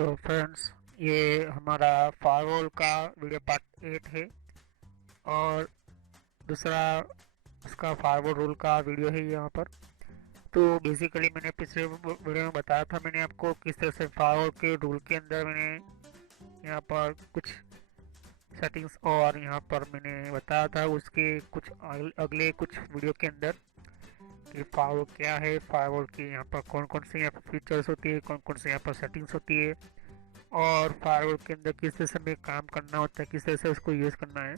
तो फ्रेंड्स, ये हमारा फायरवॉल का वीडियो पार्ट 8 है और दूसरा उसका फायरवॉल रूल का वीडियो है यहाँ पर। तो बेसिकली मैंने पिछले वीडियो में बताया था मैंने आपको किस तरह से फायरवॉल के रूल के अंदर मैंने यहाँ पर कुछ सेटिंग्स और यहाँ पर मैंने बताया था उसके कुछ अगले कुछ वीडियो के अंदर कि फायरवॉल क्या है, फायरवॉल की यहाँ पर कौन कौन से यहाँ पर फीचर्स होती है, कौन कौन से यहाँ पर सेटिंग्स होती है और फायरवॉल के अंदर किस तरह से हमें काम करना होता है, किस तरह से उसको यूज़ करना है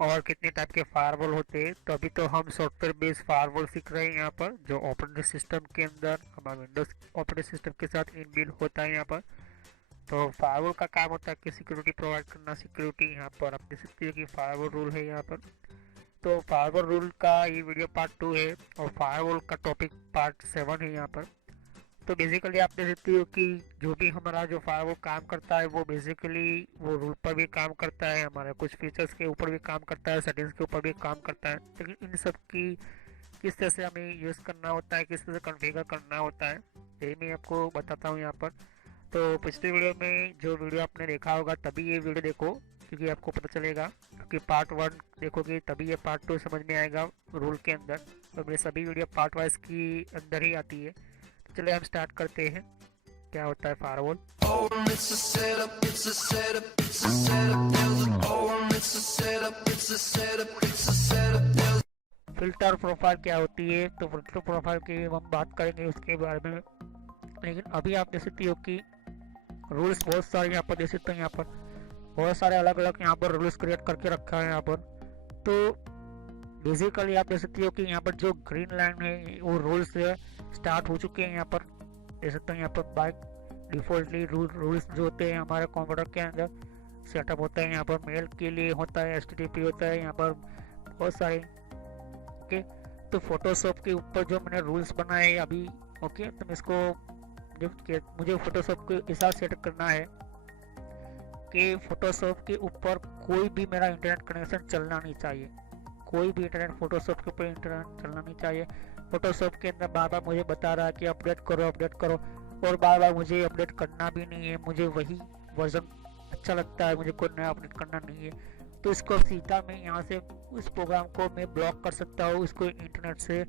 और कितने टाइप के फायरवॉल होते हैं। तो अभी तो हम सॉफ्टवेयर बेस्ड फायरवॉल सीख रहे हैं यहाँ पर, जो ऑपरेटिंग सिस्टम के अंदर हमारा विंडोज ऑपरेटिंग सिस्टम के साथ इनबिल्ट होता है यहाँ पर। तो फायरवॉल का काम होता है कि सिक्योरिटी प्रोवाइड करना, सिक्योरिटी यहाँ पर आप देख सकते हो कि फायरवॉल रूल है यहाँ पर। तो फायरवॉल रूल का ये वीडियो पार्ट 2 है और फायरवॉल का टॉपिक पार्ट 7 है यहाँ पर। तो बेसिकली आप देख सकते हो कि जो भी हमारा जो फायरवॉल काम करता है वो बेसिकली वो रूल पर भी काम करता है, हमारे कुछ फीचर्स के ऊपर भी काम करता है, सेटिंग्स के ऊपर भी काम करता है। लेकिन इन सब की किस तरह से हमें यूज़ करना होता है, किस तरह से कॉन्फ़िगर करना होता है, यही मैं आपको बताता हूँ यहाँ पर। तो पिछले वीडियो में जो वीडियो आपने देखा होगा तभी ये वीडियो देखो, क्योंकि आपको पता चलेगा, क्योंकि पार्ट 1 देखोगे तभी ये पार्ट 2 समझ में आएगा रूल के अंदर। तो मेरे सभी वीडियो पार्ट वाइज की अंदर ही आती है। चलिए हम स्टार्ट करते हैं क्या होता है फायरवॉल। फिल्टर प्रोफाइल क्या होती है, तो फिल्टर प्रोफाइल की हम बात करेंगे उसके बारे में। लेकिन अभी आप देख सकते हो कि रूल्स बहुत सारे यहाँ पर देख सकते हैं, यहाँ पर बहुत सारे अलग अलग यहाँ पर रूल्स क्रिएट करके रखा है यहाँ पर। तो बेसिकली आप देख सकते हो कि यहाँ पर जो ग्रीन लाइन है वो रूल्स स्टार्ट हो चुके हैं यहाँ पर, देख सकते हैं यहाँ पर। बाय डिफॉल्टली रूल्स जो होते हैं हमारे कंप्यूटर के अंदर सेटअप होता है, यहाँ पर मेल के लिए होता है, HTTP होता है, यहाँ पर बहुत सारे। ओके, तो फोटोशॉप के ऊपर जो मैंने रूल्स बनाए अभी, ओके, तो इसको मुझे फोटोशॉप के हिसाब सेट करना है कि फोटोशॉप के ऊपर कोई भी मेरा इंटरनेट कनेक्शन चलना नहीं चाहिए, कोई भी इंटरनेट फोटोशॉप के ऊपर इंटरनेट चलना नहीं चाहिए। फोटोशॉप के अंदर बार बार मुझे बता रहा है कि अपडेट करो, और बार बार मुझे अपडेट करना भी नहीं है, मुझे वही वर्जन अच्छा लगता है, मुझे कोई नया अपडेट करना नहीं है। तो इसको सीधा मैं यहाँ से उस प्रोग्राम को मैं ब्लॉक कर सकता हूँ, उसको इंटरनेट से,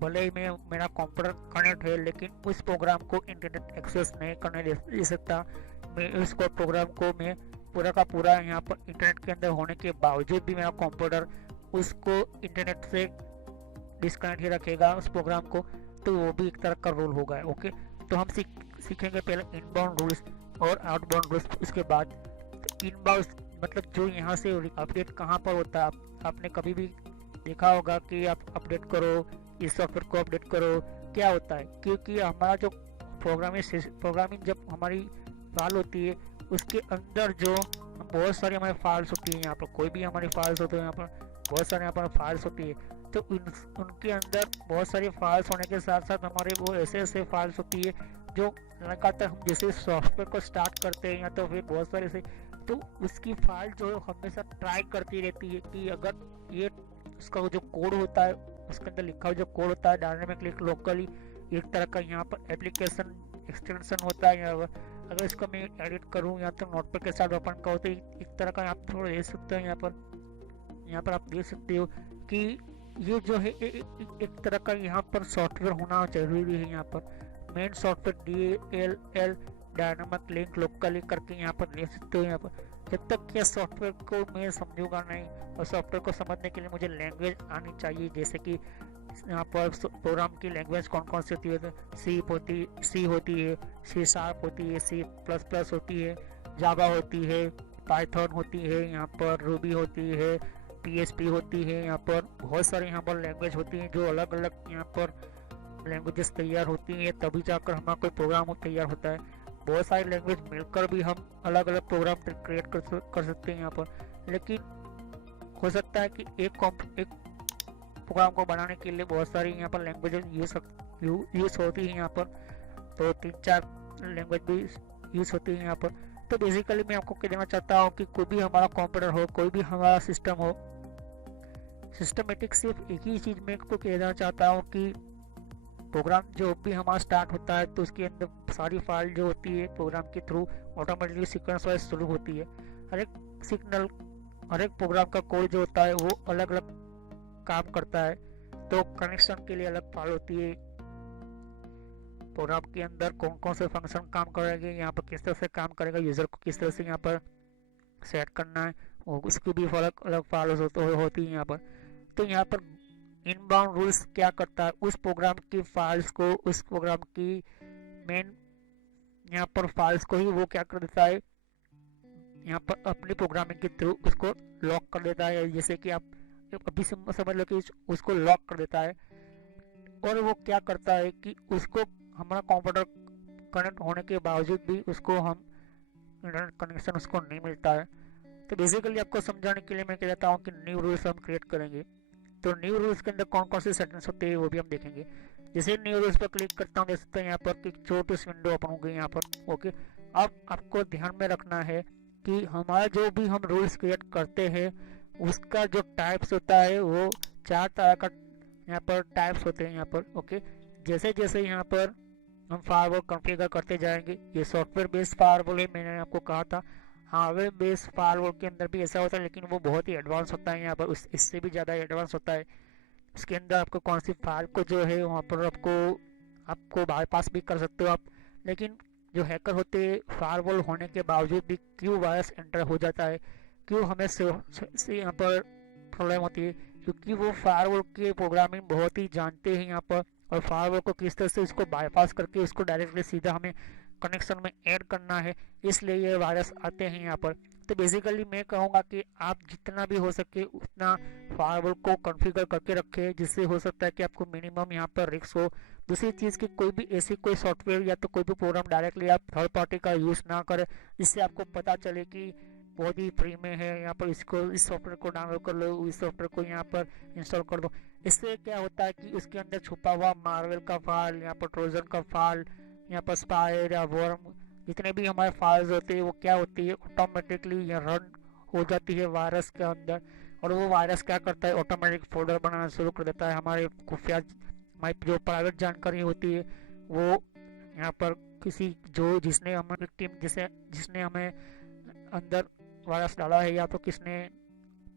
भले ही मैं मेरा कंप्यूटर कनेक्ट है लेकिन उस प्रोग्राम को इंटरनेट एक्सेस नहीं करने दे सकता। मैं उसको प्रोग्राम को मैं पूरा का पूरा यहाँ पर इंटरनेट के अंदर होने के बावजूद भी मेरा कंप्यूटर उसको इंटरनेट से डिस्कनेक्ट ही रखेगा उस प्रोग्राम को, तो वो भी एक तरह का रूल होगा। ओके, तो हम सीखेंगे पहले इनबाउंड रूल्स और आउटबाउंड रूल्स। उसके बाद इनबाउंड मतलब जो यहाँ से अपडेट कहाँ पर होता है, आपने कभी भी देखा होगा कि आप अपडेट करो, इस सॉफ्टवेयर को अपडेट करो, क्या होता है, क्योंकि हमारा जो प्रोग्रामिंग जब हमारी फाइल होती है उसके अंदर जो बहुत सारी हमारी फाइल्स होती है, यहाँ पर कोई भी हमारी फाइल्स होती है, यहाँ पर बहुत सारे यहाँ पर फाइल्स होती है। तो उनके अंदर बहुत सारी फाइल्स होने के साथ साथ हमारे वो ऐसे फाइल्स होती है जो लगातार हम जैसे सॉफ्टवेयर को स्टार्ट करते हैं या तो फिर बहुत सारे से, तो उसकी फाइल जो हमेशा ट्राई करती रहती है कि अगर ये उसका जो कोड होता है उसके अंदर लिखा हुआ जो कोड होता है डायनामिकली लोकली, एक तरह का यहाँ पर एप्लीकेशन एक्सटेंशन होता है, अगर इसको मैं एडिट करूँ या तो नोटपैड के साथ ओपन करो तो एक तरह का आप थोड़ा देख सकते हैं। यहाँ पर आप देख सकते हो कि ये जो है एक तरह का यहाँ पर सॉफ्टवेयर होना जरूरी है। यहाँ पर main software DLL dynamic link locally करके यहाँ पर देख सकते हो। यहाँ पर जब तक ये सॉफ्टवेयर को मैं समझूंगा नहीं, और सॉफ्टवेयर को समझने के लिए मुझे लैंग्वेज आनी चाहिए, जैसे कि यहाँ पर प्रोग्राम की लैंग्वेज कौन कौन सी होती है, सी होती है, C# होती है, C++ होती है, जावा होती है, पाइथन होती है, यहाँ पर रूबी होती है, PHP होती है। यहाँ पर बहुत सारे यहाँ पर लैंग्वेज होती हैं जो अलग अलग यहाँ पर लैंग्वेजेस तैयार होती हैं, तभी जाकर हमारा कोई प्रोग्राम तैयार होता है। बहुत सारी लैंग्वेज मिलकर भी हम अलग अलग प्रोग्राम क्रिएट कर सकते हैं यहाँ पर। लेकिन हो सकता है कि एक प्रोग्राम को बनाने के लिए बहुत सारी यहाँ पर लैंग्वेजेस यूज होती है यहाँ पर, तो 3-4 लैंग्वेज भी यूज होती है यहाँ पर। तो बेसिकली मैं आपको कह देना चाहता हूँ कि कोई भी हमारा कंप्यूटर हो, कोई भी हमारा सिस्टम हो, सिस्टमेटिक सिर्फ एक ही चीज़ मैं आपको कह देना चाहता हूँ कि प्रोग्राम जो भी हमारा स्टार्ट होता है तो उसके अंदर सारी फाइल जो होती है प्रोग्राम के थ्रू ऑटोमेटिकली सीक्वेंस वाइज शुरू होती है। हर एक सिग्नल, हर एक प्रोग्राम का कोड जो होता है वो अलग अलग काम करता है। तो कनेक्शन के लिए अलग फाइल होती है, प्रोग्राम के अंदर कौन कौन से फंक्शन काम करेंगे, यहाँ पर किस तरह से काम करेगा, यूज़र को किस तरह से यहाँ पर सेट करना है, और उसकी भी अलग अलग फाइल होती है यहाँ पर। तो यहाँ पर इनबाउंड रूल्स क्या करता है, उस प्रोग्राम की फाइल्स को, उस प्रोग्राम की मेन यहाँ पर फाइल्स को ही वो क्या कर देता है, यहाँ पर अपनी प्रोग्रामिंग के थ्रू उसको लॉक कर देता है। जैसे कि आप अभी समझ लो कि उसको लॉक कर देता है, और वो क्या करता है कि उसको हमारा कंप्यूटर कनेक्ट होने के बावजूद भी उसको हम इंटरनेट कनेक्शन उसको नहीं मिलता है। तो बेसिकली आपको समझाने के लिए मैं कह देता हूँ कि न्यू रूल्स हम क्रिएट करेंगे। तो न्यू रूल्स के अंदर कौन कौन से सेटिंग्स होते हैं वो भी हम देखेंगे। जैसे न्यू रूल्स पर क्लिक करता हूँ, देख सकते हैं यहाँ पर कि छोटी सी विंडो ओपन हो गई यहाँ पर। ओके, अब आपको ध्यान में रखना है कि हमारा जो भी हम रूल्स क्रिएट करते हैं उसका जो टाइप्स होता है वो 4 तरह का यहाँ पर टाइप्स होते हैं यहाँ पर। ओके, जैसे जैसे यहाँ पर हम फायरवॉल कॉन्फ़िगर करते जाएंगे, ये सॉफ्टवेयर बेस्ड फायरवॉल है, मैंने आपको कहा था। हार्डवेयर बेस्ड फायरवॉल के अंदर भी ऐसा होता है, लेकिन वो बहुत ही एडवांस होता है यहाँ पर, इससे भी ज़्यादा एडवांस होता है। उसके अंदर आपको कौन सी फाइल को जो है वहाँ पर आपको बाईपास भी कर सकते हो आप। लेकिन जो हैकर होते हैं, फायरवॉल होने के बावजूद भी क्यों वायरस एंटर हो जाता है, क्यों हमें से यहाँ पर प्रॉब्लम होती है, क्योंकि वो फायरवॉल के प्रोग्रामिंग बहुत ही जानते हैं यहाँ पर, और फायरवॉल को किस तरह से उसको बाईपास करके उसको डायरेक्टली सीधा हमें कनेक्शन में ऐड करना है, इसलिए ये वायरस आते हैं यहाँ पर। तो बेसिकली मैं कहूँगा कि आप जितना भी हो सके उतना फायरवॉल को कॉन्फ़िगर करके रखें, जिससे हो सकता है कि आपको मिनिमम यहाँ पर रिस्क हो। दूसरी चीज़ की कोई भी ऐसी कोई सॉफ्टवेयर या तो कोई भी प्रोग्राम डायरेक्टली आप थर्ड पार्टी का यूज़ ना करें, जिससे आपको पता चले कि बहुत ही फ्री में है, यहाँ पर इसको इस सॉफ्टवेयर को डाउनलोड कर लो, इस सॉफ्टवेयर को यहाँ पर इंस्टॉल कर दो। इससे क्या होता है कि उसके अंदर छुपा हुआ मार्वेल का फाइल, यहाँ पर ट्रोजन का फाइल, यहाँ पर स्पायर या वर्म, जितने भी हमारे फाइल्स होते हैं वो क्या होती है ऑटोमेटिकली यहाँ रन हो जाती है वायरस के अंदर। और वो वायरस क्या करता है, ऑटोमेटिक फोल्डर बनाना शुरू कर देता है। हमारे खुफिया, हमारी जो प्राइवेट जानकारी होती है वो यहाँ पर किसी जिसने हमें विक्टिम जिसने हमें अंदर वायरस डाला है, या तो किसने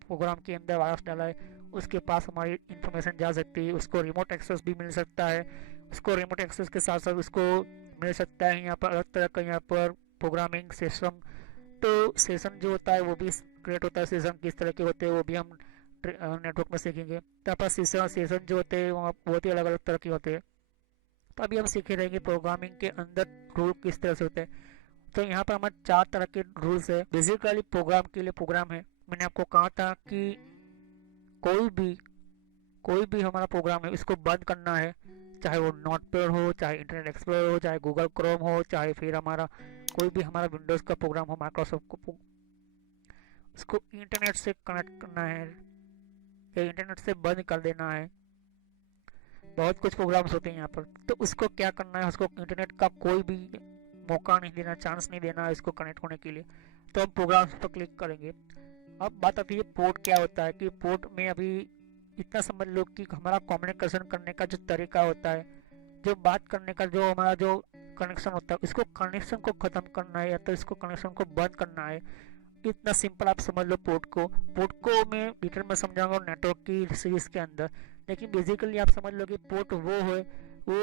प्रोग्राम के अंदर वायरस डाला है, उसके पास हमारी इंफॉर्मेशन जा सकती है। उसको रिमोट एक्सेस भी मिल सकता है, उसको रिमोट एक्सेस के साथ साथ उसको मिल सकता है यहाँ पर अलग तरह का यहाँ पर प्रोग्रामिंग सिस्टम। तो सेशन जो होता है वो भी क्रिएट होता है, सेशन किस तरह के होते हैं वो भी हम नेटवर्क में सीखेंगे। तो पर सेशन जो होते हैं वहाँ बहुत ही अलग अलग तरह के होते हैं। तो अभी हम सीखे रहेंगे प्रोग्रामिंग के अंदर रूल किस तरह से होते हैं। तो यहाँ पर हमारे 4 तरह के रूल्स है। बेसिकली प्रोग्राम के लिए प्रोग्राम है, मैंने आपको कहा था कि कोई भी हमारा प्रोग्राम है इसको बंद करना है, चाहे वो नोटपैड हो, चाहे इंटरनेट एक्सप्लोरर हो, चाहे गूगल क्रोम हो, चाहे फिर हमारा कोई भी हमारा विंडोज़ का प्रोग्राम हो, माइक्रोसॉफ्ट को, उसको इंटरनेट से कनेक्ट करना है या इंटरनेट से बंद कर देना है। बहुत कुछ प्रोग्राम्स होते हैं यहाँ पर, तो उसको क्या करना है, उसको इंटरनेट का कोई भी मौका नहीं देना, चांस नहीं देना है इसको कनेक्ट होने के लिए। तो हम प्रोग्राम्स पर क्लिक करेंगे। अब बात आती है पोर्ट क्या होता है, कि पोर्ट में अभी इतना समझ लो कि हमारा कम्युनिकेशन करने का जो तरीका होता है, जो बात करने का जो हमारा जो कनेक्शन होता है, इसको कनेक्शन को ख़त्म करना है या तो इसको कनेक्शन को बंद करना है। इतना सिंपल आप समझ लो पोर्ट को मैं डिटेल में समझाऊंगा नेटवर्क की सीरीज के अंदर। लेकिन बेसिकली आप समझ लो कि पोर्ट वो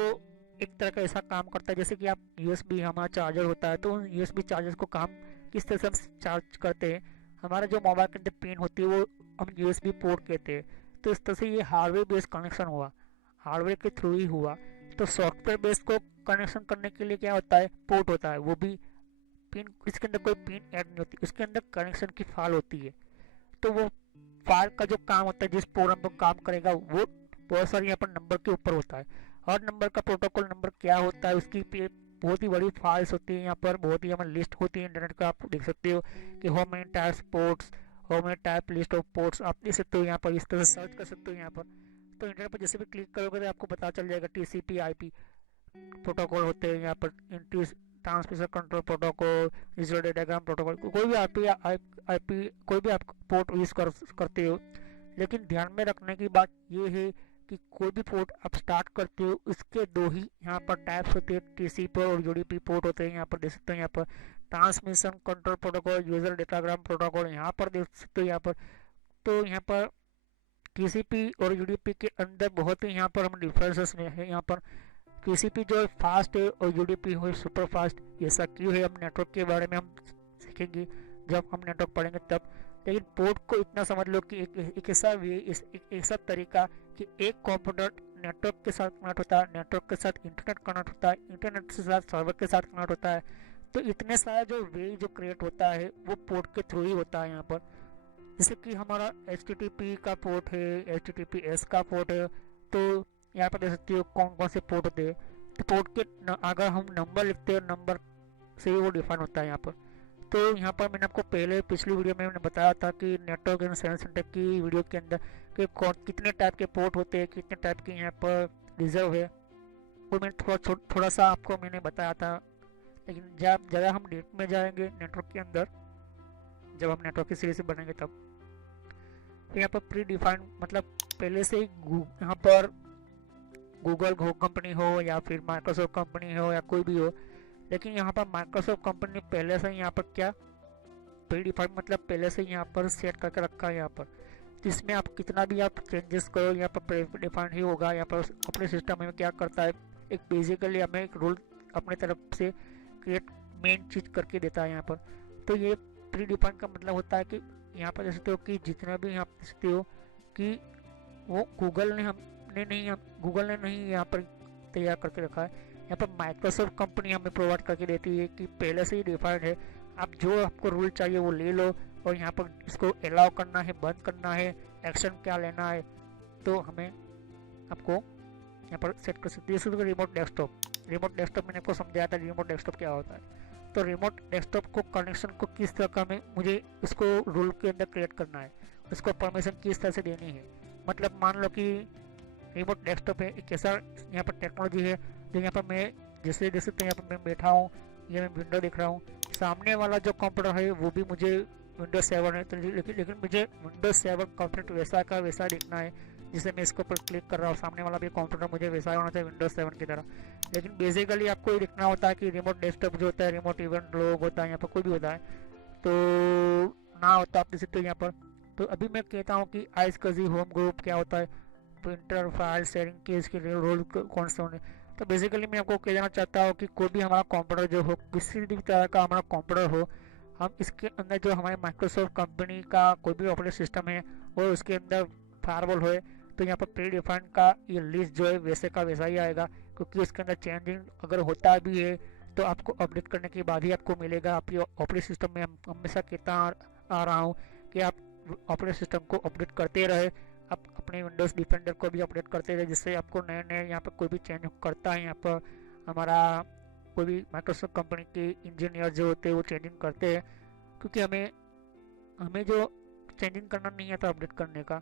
एक तरह का ऐसा काम करता है जैसे कि आप यूएसबी, हमारा चार्जर होता है, तो उन यूएसबी चार्जर को काम किस तरह से हम चार्ज करते हैं, हमारा जो मोबाइल के अंदर पिन होती है वो हम यूएसबी पोर्ट कहते हैं। तो इस तरह से ये हार्डवेयर बेस्ड कनेक्शन हुआ, हार्डवेयर के थ्रू ही हुआ। तो सॉफ्टवेयर बेस्ड को कनेक्शन करने के लिए क्या होता है, पोर्ट होता है, वो भी पिन, इसके अंदर कोई पिन ऐड नहीं होती, उसके अंदर कनेक्शन की फाइल होती है। तो वो फाइल का जो काम होता है, जिस प्रोग्राम पर काम करेगा, वो बहुत सारे यहाँ पर नंबर के ऊपर होता है। हर नंबर का प्रोटोकॉल नंबर क्या होता है, उसकी बहुत ही बड़ी फाइल्स होती है यहाँ पर, बहुत ही हमारी लिस्ट होती है इंटरनेट का। आप देख सकते हो कि how many types ports, how many type list of ports, आप देख सकते हो यहाँ पर, इस तरह से सर्च कर सकते हो यहाँ पर। तो इंटरनेट पर जैसे भी क्लिक करोगे तो आपको पता चल जाएगा TCP IP प्रोटोकॉल होते हैं यहाँ पर, transmission control protocol, digital datagram protocol, कोई भी IP कोई भी आप पोर्ट यूज़ करते हो। लेकिन ध्यान में रखने की बात ये है कि कोई भी पोर्ट आप स्टार्ट करते हो उसके दो ही यहाँ पर टाइप्स होते हैं, टीसीपी और यूडीपी पोर्ट होते हैं। यहाँ पर देख सकते हो, यहाँ पर transmission control protocol, user datagram protocol यहाँ पर देख सकते हो। यहाँ पर तो यहाँ पर टीसीपी और यूडीपी के अंदर बहुत ही यहाँ पर हम डिफरेंसेस में है। यहाँ पर टीसीपी जो है फास्ट है और यूडीपी हो सुपर फास्ट। ऐसा क्यों है, हम नेटवर्क के बारे में हम सीखेंगे जब हम नेटवर्क पढ़ेंगे तब। लेकिन पोर्ट को इतना समझ लो कि एक ऐसा वे, एक ऐसा तरीका कि एक कंप्यूटर नेटवर्क के साथ कनेक्ट होता है, नेटवर्क के साथ इंटरनेट कनेक्ट होता है, इंटरनेट के साथ सर्वर के साथ कनेक्ट होता है। तो इतने सारा जो वे जो क्रिएट होता है वो पोर्ट के थ्रू ही होता है यहाँ पर। जैसे कि हमारा HTTP का पोर्ट है, HTTPS का पोर्ट है, तो यहाँ पर देख सकते हो कौन कौन से पोर्ट होते हैं। तो पोर्ट के अगर हम नंबर लिखते हैं, नंबर से ही वो डिफाइन होता है यहाँ पर। तो यहाँ पर मैंने आपको पहले पिछली वीडियो में मैंने बताया था कि नेटवर्क एंड सर्विस सेंटर की वीडियो के अंदर कि कितने टाइप के पोर्ट होते हैं, कितने टाइप के यहाँ पर रिजर्व है, वो मैंने थोड़ा सा आपको मैंने बताया था। लेकिन जब ज़्यादा हम डेट में जाएंगे नेटवर्क के अंदर, जब हम नेटवर्क की सीरीज से बनेंगे तब, तो यहाँ पर प्री डिफाइंड मतलब पहले से ही यहाँ पर गूगल कंपनी हो या फिर माइक्रोसॉफ्ट कंपनी हो या कोई भी हो, लेकिन यहाँ पर माइक्रोसॉफ्ट कंपनी ने पहले से यहाँ पर क्या प्री डिफाइंड मतलब पहले से यहाँ पर सेट करके रखा है यहाँ पर। तो इसमें आप कितना भी आप चेंजेस करो यहाँ पर प्री डिफाइंड ही होगा। यहाँ पर अपने सिस्टम में क्या करता है, एक बेसिकली हमें एक रूल अपने तरफ से क्रिएट मेन चीज करके देता है यहाँ पर। तो ये प्री डिफाइंड का मतलब होता है कि यहाँ पर देख सकते हो कि जितना भी यहाँ देख सकते हो कि वो गूगल ने नहीं यहाँ पर तैयार करके रखा है। यहाँ पर माइक्रोसॉफ्ट कंपनी हमें प्रोवाइड करके देती है कि पहले से ही डिफाइंड है, आप जो आपको रूल चाहिए वो ले लो और यहाँ पर इसको अलाउ करना है, बंद करना है, एक्शन क्या लेना है, तो हमें आपको यहाँ पर सेट कर सकते हैं। रिमोट डेस्कटॉप मैंने आपको समझाया था रिमोट डेस्कटॉप क्या होता है। तो रिमोट डेस्कटॉप को कनेक्शन को किस तरह का मुझे इसको रूल के अंदर क्रिएट करना है, उसको परमिशन किस तरह से देनी है। मतलब मान लो कि रिमोट डेस्कटॉप है, एक ऐसा यहाँ पर टेक्नोलॉजी है जो यहाँ पर मैं जैसे देख सकते हैं यहाँ पर मैं बैठा हूँ, ये मैं विंडो देख रहा हूँ, सामने वाला जो कंप्यूटर है वो भी मुझे विंडोज 7 है, तो लेकिन मुझे विंडोज 7 कंप्यूटर वैसा का वैसा दिखना है। जिसे मैं इसके ऊपर क्लिक कर रहा हूँ, सामने वाला भी कंप्यूटर मुझे वैसा होना चाहिए विंडोज 7 की तरह। लेकिन बेसिकली आपको ये दिखना होता है कि रिमोट डेस्कटॉप जो होता है, रिमोट इवेंट लोग होता है, यहाँ पर कोई भी होता है तो ना होता आप देख सकते हो यहाँ पर। तो अभी मैं कहता हूँ कि आइसकजी होम ग्रुप क्या होता है, प्रिंटर फाइल शेयरिंग के इसके लिए रोल कौन से होने। तो बेसिकली मैं आपको कहना चाहता हूँ कि कोई भी हमारा कंप्यूटर जो हो, किसी भी तरह का हमारा कंप्यूटर हो, हम इसके अंदर जो हमारे माइक्रोसॉफ्ट कंपनी का कोई भी ऑपरेटिंग सिस्टम है और उसके अंदर फायरवॉल हो, तो यहाँ पर प्री डिफाइंड का ये लिस्ट जो है वैसे का वैसा ही आएगा, क्योंकि उसके अंदर चेंजिंग अगर होता भी है तो आपको अपडेट करने के बाद ही आपको मिलेगा। आपकी ऑपरेटिंग सिस्टम में हम हमेशा कहता आ रहा हूँ कि आप ऑपरेटिंग सिस्टम को अपडेट करते रहे, आप अपने विंडोज डिफेंडर को भी अपडेट करते रहे, जिससे आपको नए नए यहाँ पर कोई भी चेंज करता है, यहाँ पर हमारा कोई भी माइक्रोसॉफ्ट कंपनी के इंजीनियर जो होते हैं वो चेंजिंग करते हैं, क्योंकि हमें जो चेंजिंग करना नहीं आता अपडेट करने का,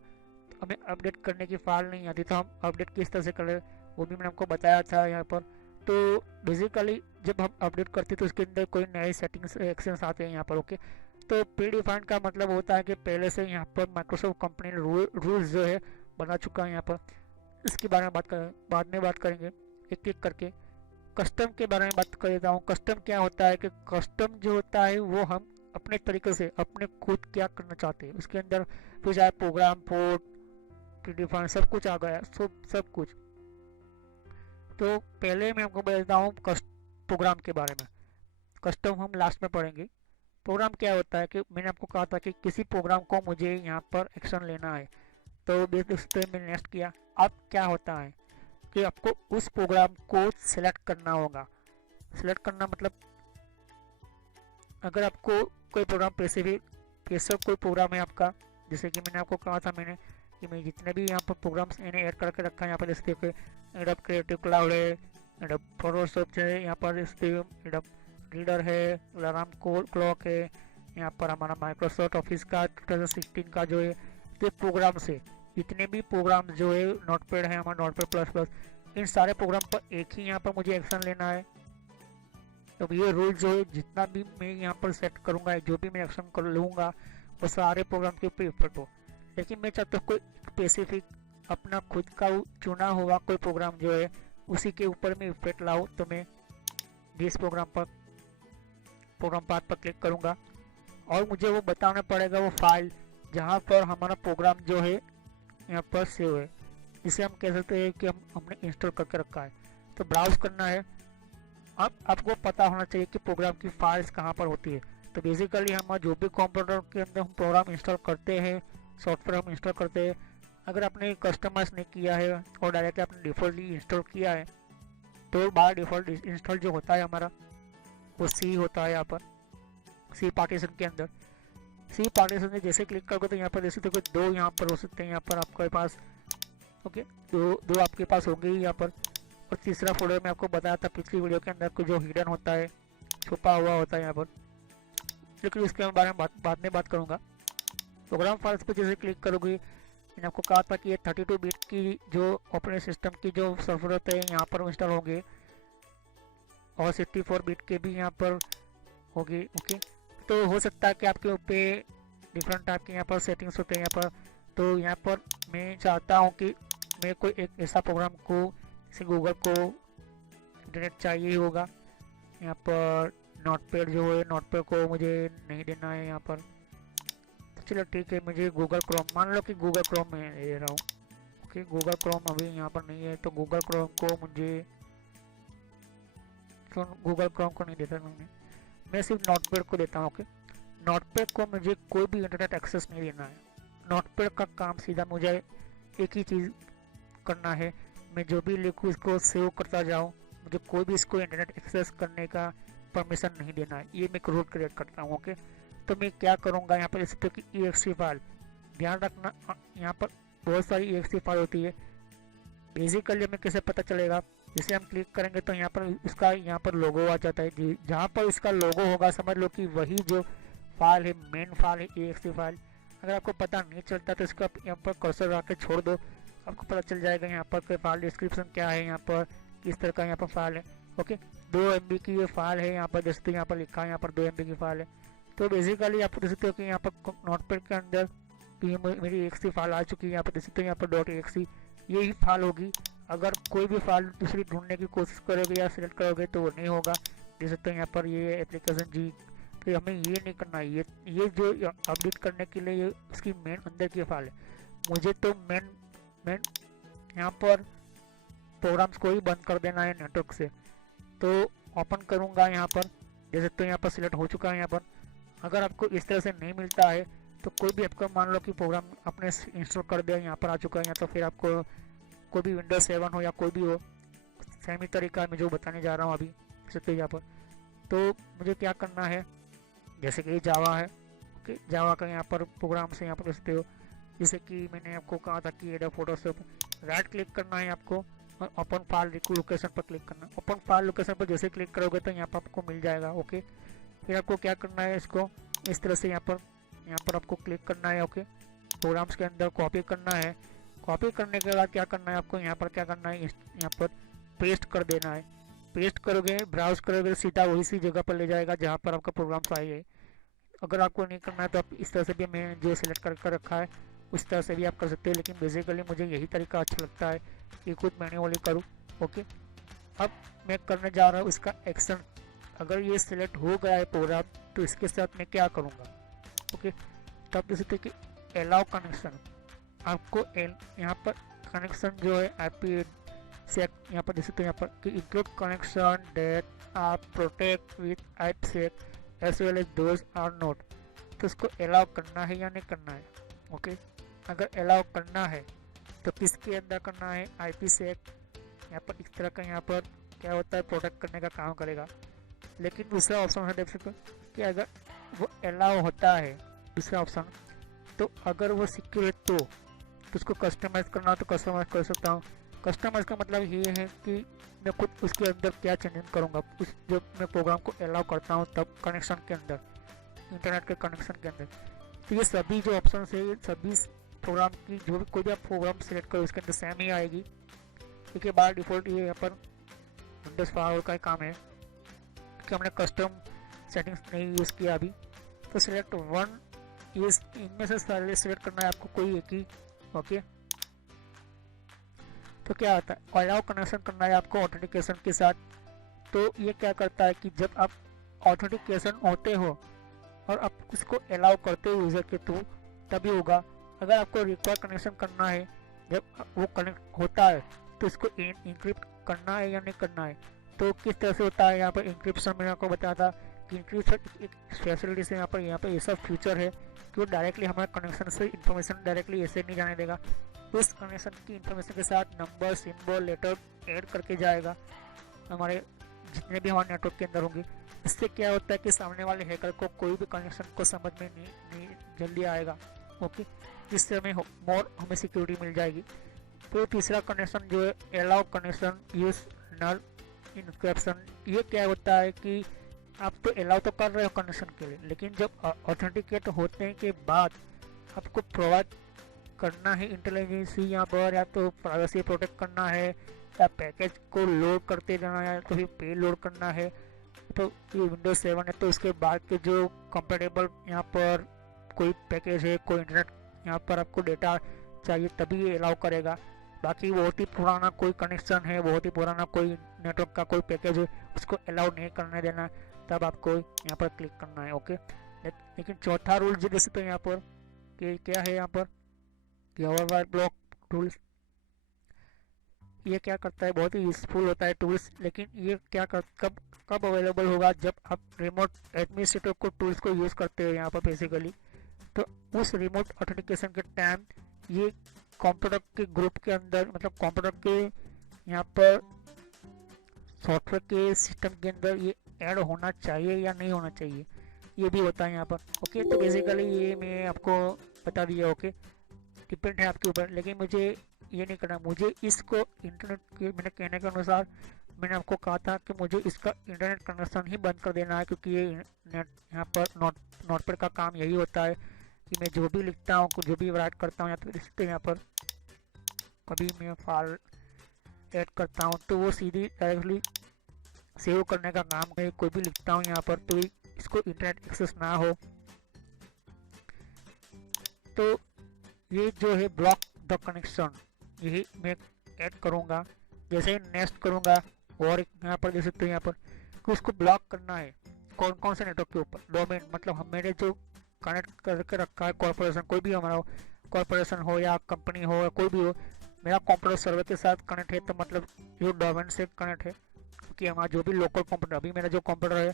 हमें अपडेट करने की फाइल नहीं आती, तो हम अपडेट किस तरह से करें वो भी मैंने आपको बताया था यहाँ पर। तो बेसिकली जब हम अपडेट करते हैं तो उसके अंदर कोई नए सेटिंग्स एक्शंस आते हैं यहाँ पर। ओके, तो प्री डिफाइंड का मतलब होता है कि पहले से यहाँ पर माइक्रोसॉफ्ट कंपनी ने रूल्स जो है बना चुका है यहाँ पर। इसके बारे में बाद में बात करेंगे एक एक करके। कस्टम के बारे में बात कर देता हूँ। कस्टम क्या होता है कि कस्टम जो होता है वो हम अपने तरीके से अपने खुद क्या करना चाहते हैं, उसके अंदर फिर चाहे प्रोग्राम पोर्ट प्री डिफाइंड सब कुछ आ गया, सब कुछ। तो पहले मैं आपको बताता हूँ प्रोग्राम के बारे में। कस्टम हम लास्ट में पढ़ेंगे। प्रोग्राम क्या होता है कि मैंने आपको कहा था कि किसी प्रोग्राम को मुझे यहाँ पर एक्शन लेना है, तो बेसिकली मैंने नेक्स्ट किया। अब क्या होता है कि आपको उस प्रोग्राम को सिलेक्ट करना होगा। सिलेक्ट करना मतलब अगर आपको कोई प्रोग्राम स्पेसिफिक कोई प्रोग्राम है आपका, जैसे कि मैंने आपको कहा था कि मैं जितने भी यहाँ पर प्रोग्राम्स मैंने ऐड करके रखा है यहाँ पर, जैसे कि एडोब क्रिएटिव क्लाउड है, एडोब फोटोशॉप है, यहाँ पर एडोब रीडर है, अलार्म क्लॉक है, यहाँ पर हमारा माइक्रोसॉफ्ट ऑफिस का 2016 का जो है, तो प्रोग्राम से जितने भी प्रोग्राम जो है नोटपैड है, हमारा नोटपैड प्लस प्लस, इन सारे प्रोग्राम पर एक ही यहाँ पर मुझे एक्शन लेना है। तो ये रूल जो है जितना भी मैं यहाँ पर सेट करूँगा, जो भी मैं एक्शन कर लूँगा वो सारे प्रोग्राम के ऊपर इफेक्ट हो। लेकिन मैं चाहता हूँ कोई स्पेसिफिक अपना खुद का चुना हुआ कोई प्रोग्राम जो है उसी के ऊपर मैं इफेक्ट लाऊं, तो मैं दिस प्रोग्राम पाथ पर क्लिक करूंगा और मुझे वो बताना पड़ेगा वो फाइल जहाँ पर हमारा प्रोग्राम जो है यहाँ पर सेव है। इसे हम कह सकते हैं कि हमने इंस्टॉल करके रखा है। तो ब्राउज करना है। अब आपको पता होना चाहिए कि प्रोग्राम की फाइल्स कहाँ पर होती है। तो बेसिकली हम जो भी कंप्यूटर के अंदर हम प्रोग्राम इंस्टॉल करते हैं, सॉफ्टवेयर हम इंस्टॉल करते हैं, अगर आपने कस्टमाइज नहीं किया है और डायरेक्ट आपने डिफ़ॉल्टली इंस्टॉल किया है तो बाय डिफ़ॉल्ट इंस्टॉल जो होता है हमारा वो सी होता है। यहाँ पर सी पार्टीशन के अंदर सी पार्टीशन में जैसे क्लिक करोगे तो यहाँ पर जैसे तो दो यहाँ पर हो सकते हैं, यहाँ पर आपके पास ओके दो आपके पास होंगे ही यहाँ पर। और तीसरा फोल्डर में आपको बताया था पिछली वीडियो के अंदर को जो हिडन होता है, छुपा हुआ होता है यहाँ पर, लेकिन इसके बारे में बाद में बात करूँगा। प्रोग्राम फाइल्स पर जैसे क्लिक करोगे, मैंने आपको कहा था कि ये 32 बिट की जो ऑपरेटिंग सिस्टम की जो सॉफ्टवेयर होते हैं यहाँ पर इंस्टॉल होंगे और 64 बिट के भी यहाँ पर होगी। ओके, तो हो सकता है कि आपके पे डिफरेंट टाइप के यहाँ पर सेटिंग्स होते हैं यहाँ पर। तो यहाँ पर मैं चाहता हूँ कि मैं कोई एक ऐसा प्रोग्राम को, जैसे गूगल को इंटरनेट चाहिए ही होगा, यहाँ पर नोटपैड जो है नोटपैड को मुझे नहीं देना है यहाँ पर। तो चलो ठीक है, मुझे गूगल क्रोम, मान लो कि गूगल क्रोम में ले रहा हूँ। ओके, गूगल क्रोम अभी यहाँ पर नहीं है तो गूगल क्रोम को मुझे गूगल क्रोम को नहीं देता मैं सिर्फ नोटपैड को देता हूँ। ओके, नोटपैड को मुझे कोई भी इंटरनेट एक्सेस नहीं देना है। नोटपैड का काम सीधा मुझे एक ही चीज़ करना है, मैं जो भी लिखूँ इसको सेव करता जाऊँ, मुझे कोई भी इसको इंटरनेट एक्सेस करने का परमिशन नहीं देना है। ये मैं रूल क्रिएट करता हूँ। ओके, तो मैं क्या करूँगा यहाँ पर इस पर की EXE फाइल, ध्यान रखना यहाँ पर बहुत सारी EXE फाइल होती है। बेसिकली हमें कैसे पता चलेगा, जैसे हम क्लिक करेंगे तो यहाँ पर उसका यहाँ पर लोगो आ जाता है जी, जहाँ पर इसका लोगो होगा समझ लो कि वही जो फाइल है मेन फाइल है EXE फाइल। अगर आपको पता नहीं चलता तो इसका यहाँ पर कर्सर रख के छोड़ दो, आपको पता चल जाएगा यहाँ पर फाइल डिस्क्रिप्शन क्या है, यहाँ पर किस तरह का यहाँ पर फाइल है। ओके, 2 MB की ये फाइल है यहाँ पर, जैसे तो यहाँ पर लिखा है यहाँ पर 2 MB की फाइल है। तो बेसिकली आप देख सकते हो कि यहाँ पर नोटपैड के अंदर मेरी EXE फाइल आ चुकी है। यहाँ पर देख सकते हो यहाँ पर .exe यही फाइल होगी। अगर कोई भी फाइल दूसरी ढूंढने की कोशिश करोगे या सिलेक्ट करोगे तो वो नहीं होगा। देख सकते हो यहाँ पर ये एप्लीकेशन जी, तो हमें ये नहीं करना है। ये जो अपडेट करने के लिए ये इसकी मेन अंदर की फाइल है। मुझे तो मेन यहाँ पर प्रोग्राम्स को ही बंद कर देना है नेटवर्क से। तो ओपन करूँगा यहाँ पर, देख सकते हो यहाँ पर सिलेक्ट हो चुका है यहाँ पर। अगर आपको इस तरह से नहीं मिलता है तो कोई भी आपको मान लो कि प्रोग्राम आपने इंस्टॉल कर दिया यहाँ पर आ चुका है, या तो फिर आपको कोई भी विंडोज 7 हो या कोई भी हो, सेम ही तरीका मैं जो बताने जा रहा हूँ अभी सकते हो यहाँ पर। तो मुझे क्या करना है, जैसे कि जावा है, ओके, जावा का यहाँ पर प्रोग्राम से यहाँ पर देखते हो, जैसे कि मैंने आपको कहा था कि एडोब फोटोशॉप, राइट क्लिक करना है आपको और ओपन फाइल लोकेशन पर क्लिक करना। ओपन फाइल लोकेशन पर जैसे क्लिक करोगे तो यहाँ पर आपको मिल जाएगा। ओके, फिर आपको क्या करना है, इसको इस तरह से यहाँ पर आपको क्लिक करना है। ओके, प्रोग्राम्स के अंदर कॉपी करना है। कॉपी करने के बाद क्या करना है आपको, यहाँ पर क्या करना है, यहाँ पर पेस्ट कर देना है। पेस्ट करोगे, ब्राउज करोगे, सीधा वही सी जगह पर ले जाएगा जहाँ पर आपका प्रोग्राम फाइल है। अगर आपको नहीं करना है तो आप इस तरह से भी, मैं जो सिलेक्ट करके रखा है उस तरह से भी आप कर सकते हो, लेकिन बेसिकली मुझे यही तरीका अच्छा लगता है कि खुद मैन्युअली करूँ। ओके, अब मैं करने जा रहा हूँ इसका एक्शन। अगर ये सिलेक्ट हो गया है प्रोग्राम तो इसके साथ मैं क्या करूँगा। ओके, तो आप देख सकते हैं कि अलाउ कनेक्शन, आपको यहाँ पर कनेक्शन जो है IP से यहाँ पर देख सकते हो यहाँ पर कि include connection that are protect with IPsec as well as those are not. तो इसको अलाउ करना है या नहीं करना है। ओके, अगर अलाउ करना है तो किसके अंदर करना है, IPsec। यहाँ पर इस तरह का यहाँ पर क्या होता है, प्रोटेक्ट करने का काम करेगा। लेकिन दूसरा ऑप्शन है, देख सकते हो कि अगर वो अलाउ होता है दूसरा ऑप्शन, तो अगर वो सिक्योर है तो उसको कस्टमाइज करना हो तो कस्टमाइज कर सकता हूँ। कस्टमाइज का मतलब ये है कि मैं खुद उसके अंदर क्या चेंजिंग करूँगा, उस जो मैं प्रोग्राम को अलाउ करता हूँ तब कनेक्शन के अंदर, इंटरनेट के कनेक्शन के अंदर। तो ये सभी जो ऑप्शन है ये सभी प्रोग्राम की, जो भी कोई भी आप प्रोग्राम सेलेक्ट करो उसके अंदर सेम ही आएगी, क्योंकि बाय डिफ़ॉल्ट ये यहाँ पर विंडोज़ फायर का ही काम है, क्योंकि हमने कस्टम सेटिंग्स नहीं यूज़ किया अभी। तो सिलेक्ट वन, ये इनमें से सारे सिलेक्ट करना है आपको, कोई एक ही। ओके, तो क्या आता है, अलाउ कनेक्शन करना है आपको ऑथेंटिकेशन के साथ। तो ये क्या करता है कि जब आप ऑथेंटिकेशन होते हो और आप उसको अलाउ करते हो यूज़र के थ्रू, तभी होगा। अगर आपको रिक्वायर कनेक्शन करना है, जब वो कनेक्ट होता है तो इसको इंक्रिप्ट करना है या नहीं करना है, तो किस तरह से होता है। यहाँ पर इंक्रिप्शन मैंने आपको बताया था कि इंक्रिप्शन एक स्पेशलिटी से यहाँ पर ऐसा फीचर है कि वो डायरेक्टली हमारे कनेक्शन से इंफॉर्मेशन डायरेक्टली ऐसे नहीं जाने देगा। उस कनेक्शन की इंफॉर्मेशन के साथ नंबर, सिंबल, लेटर ऐड करके जाएगा हमारे जितने भी हमारे नेटवर्क के अंदर होंगे। इससे क्या होता है कि सामने वाले हैकर को कोई भी कनेक्शन को समझ में नहीं जल्दी आएगा। ओके, इससे हमें सिक्योरिटी मिल जाएगी। तो तीसरा कनेक्शन जो है अलाउ कनेक्शन यूज नल इनक्रिप्शन। ये क्या होता है कि आप तो अलाउ तो कर रहे हो कनेक्शन के लिए, लेकिन जब ऑथेंटिकेट होने के बाद आपको प्रोवाइड करना है इंटेलिजेंसी यहाँ पर, या तो प्राइवेसी प्रोटेक्ट करना है, या पैकेज को लोड करते जाना है, तो फिर पे लोड करना है। तो ये विंडोज 7 है, तो उसके बाद के जो कंपेटेबल यहाँ पर कोई पैकेज है, कोई इंटरनेट यहाँ पर आपको डेटा चाहिए, तभी ये अलाउ करेगा। बाकी बहुत ही पुराना कोई कनेक्शन है, बहुत ही पुराना कोई नेटवर्क का कोई पैकेज है, उसको अलाउ नहीं करने देना, तब आपको यहाँ पर क्लिक करना है। ओके, लेकिन चौथा रूल जो जैसे तो यहाँ पर कि क्या है यहाँ पर कि ओवरराइड ब्लॉक टूल्स। ये क्या करता है, बहुत ही यूजफुल होता है टूल्स, लेकिन ये क्या कर कब कब अवेलेबल होगा, जब आप रिमोट एडमिनिस्ट्रेटर को टूल्स को यूज़ करते हो यहाँ पर बेसिकली। तो उस रिमोट ऑथेंटिकेशन के टाइम ये कंप्यूटर के ग्रुप के अंदर, मतलब कंप्यूटर के यहाँ पर सॉफ्टवेयर के सिस्टम के अंदर ये ऐड होना चाहिए या नहीं होना चाहिए, ये भी होता है यहाँ पर। ओके, तो बेसिकली ये मैं आपको बता दिया। ओके, डिपेंड है आपके ऊपर, लेकिन मुझे ये नहीं करना। मुझे इसको इंटरनेट के, मैंने कहने के अनुसार मैंने आपको कहा था कि मुझे इसका इंटरनेट कनेक्शन ही बंद कर देना है, क्योंकि ये नेट यहाँ पर नोटपैड का काम यही होता है कि मैं जो भी लिखता हूँ, जो भी राइट करता हूँ, या तो यहाँ पर कभी मैं फाइल ऐड करता हूँ तो वो सीधी डायरेक्टली सेव करने का काम है। कोई भी लिखता हूँ यहाँ पर तो इसको इंटरनेट एक्सेस ना हो। तो ये जो है ब्लॉक द कनेक्शन, यही मैं ऐड करूँगा। जैसे ही नेक्स्ट करूँगा और यहाँ पर देख सकते हो यहाँ पर कि उसको ब्लॉक करना है कौन कौन से नेटवर्क के ऊपर। डोमेन मतलब हम मेरे जो कनेक्ट करके रखा है कॉर्पोरेशन, कोई भी हमारा कॉर्पोरेशन हो या कंपनी हो या कोई भी हो, मेरा कंप्यूटर सर्वर के साथ कनेक्ट है, तो मतलब ये डोमेन से कनेक्ट है। क्योंकि हमारा जो भी लोकल कंप्यूटर, अभी मेरा जो कंप्यूटर है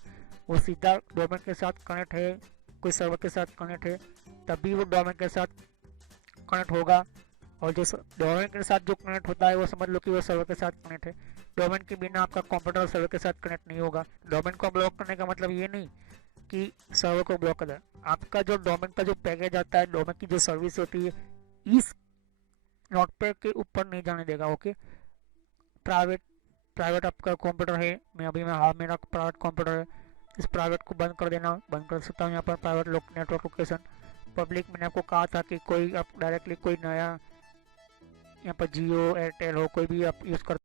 वो सीधा डोमेन के साथ कनेक्ट है, कोई सर्वर के साथ कनेक्ट है, तभी वो डोमेन के साथ कनेक्ट होगा। और जो डोमेन के साथ जो कनेक्ट होता है वो समझ लो कि वो सर्वर के साथ कनेक्ट है। डोमेन के बिना आपका कंप्यूटर सर्वर के साथ कनेक्ट नहीं होगा। डोमेन को ब्लॉक करने का मतलब ये नहीं कि सर्वर को ब्लॉक कर, आपका जो डोमेन का जो पैकेज आता है, डोमेन की जो सर्विस होती है, इस नोटपैड के ऊपर नहीं जाने देगा। ओके, प्राइवेट प्राइवेट आपका कंप्यूटर है, हाँ मेरा प्राइवेट कंप्यूटर है, इस प्राइवेट को बंद कर देना, बंद कर सकता हूँ यहाँ पर प्राइवेट नेटवर्क लोकेशन। पब्लिक मैंने आपको कहा था कि कोई आप डायरेक्टली कोई नया यहाँ पर जियो एयरटेल हो कोई भी आप यूज़ कर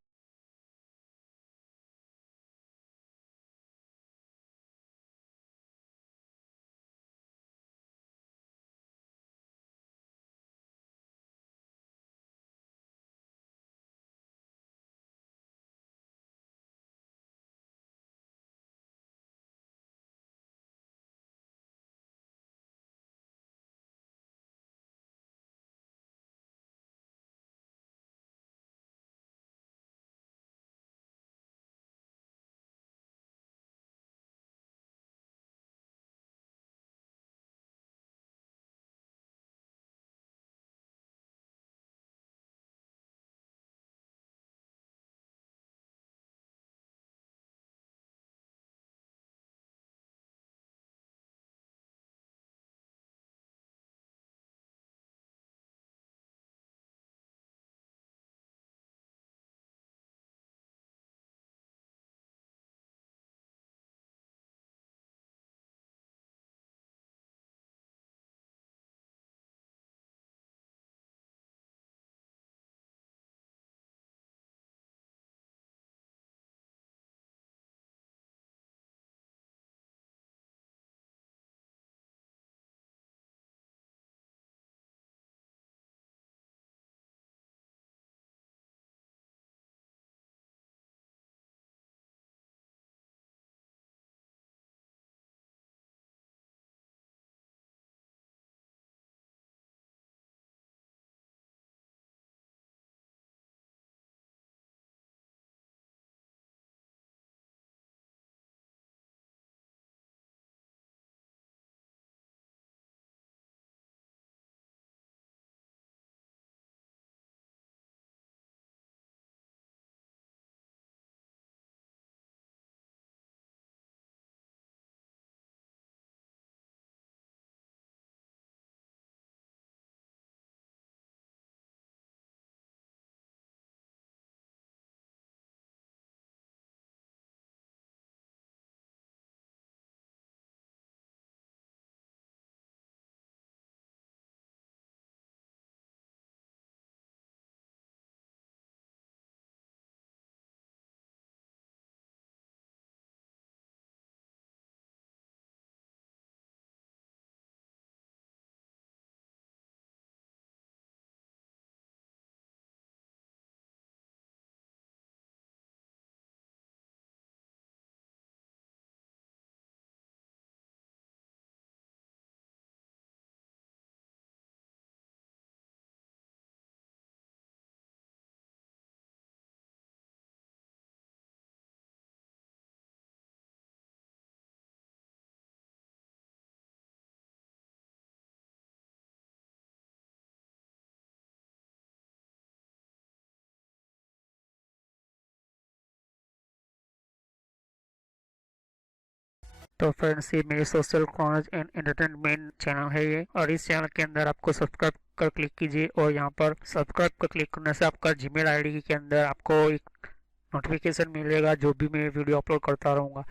तो फ्रेंड्स ये मेरे social knowledge and entertainment channel है ये, और इस चैनल के अंदर आपको सब्सक्राइब कर क्लिक कीजिए, और यहाँ पर सब्सक्राइब पर क्लिक करने से आपका जीमेल आईडी के अंदर आपको एक नोटिफिकेशन मिलेगा जो भी मैं वीडियो अपलोड करता रहूँगा।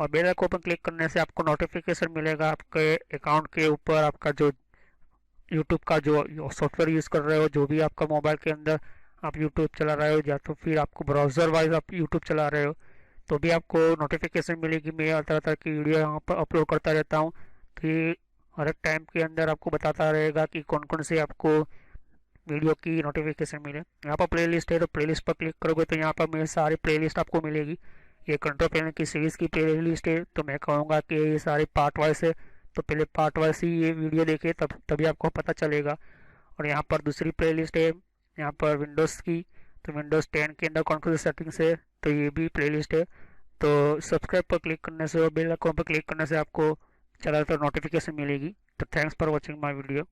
और बेल आइकन पर क्लिक करने से आपको नोटिफिकेशन मिलेगा आपके अकाउंट के ऊपर। आपका जो यूट्यूब का जो सॉफ्टवेयर यूज़ कर रहे हो, जो भी आपका मोबाइल के अंदर आप यूट्यूब चला रहे हो या तो फिर आपको ब्राउज़र वाइज आप यूट्यूब चला रहे हो, तो भी आपको नोटिफिकेशन मिलेगी। मैं तरह तरह की वीडियो यहाँ पर अपलोड करता रहता हूँ, तो ये हर एक टाइम के अंदर आपको बताता रहेगा कि कौन कौन से आपको वीडियो की नोटिफिकेशन मिले। यहाँ पर प्लेलिस्ट है, तो प्लेलिस्ट पर क्लिक करोगे तो यहाँ पर मेरी सारी प्लेलिस्ट आपको मिलेगी। ये कंट्रोल पैनल की सीरीज़ की प्लेलिस्ट है, तो मैं कहूँगा कि ये सारी पार्ट वाइज है, तो पहले पार्ट वाइज ही ये वीडियो देखे तभी आपको पता चलेगा। और यहाँ पर दूसरी प्लेलिस्ट है यहाँ पर विंडोज़ की, तो विंडोज़ 10 के अंदर कौन कौन सी सेटिंग्स है, तो ये भी प्लेलिस्ट है। तो सब्सक्राइब पर क्लिक करने से और बेल आइकन पर क्लिक करने से आपको ज़्यादातर नोटिफिकेशन मिलेगी। तो thanks for watching my video.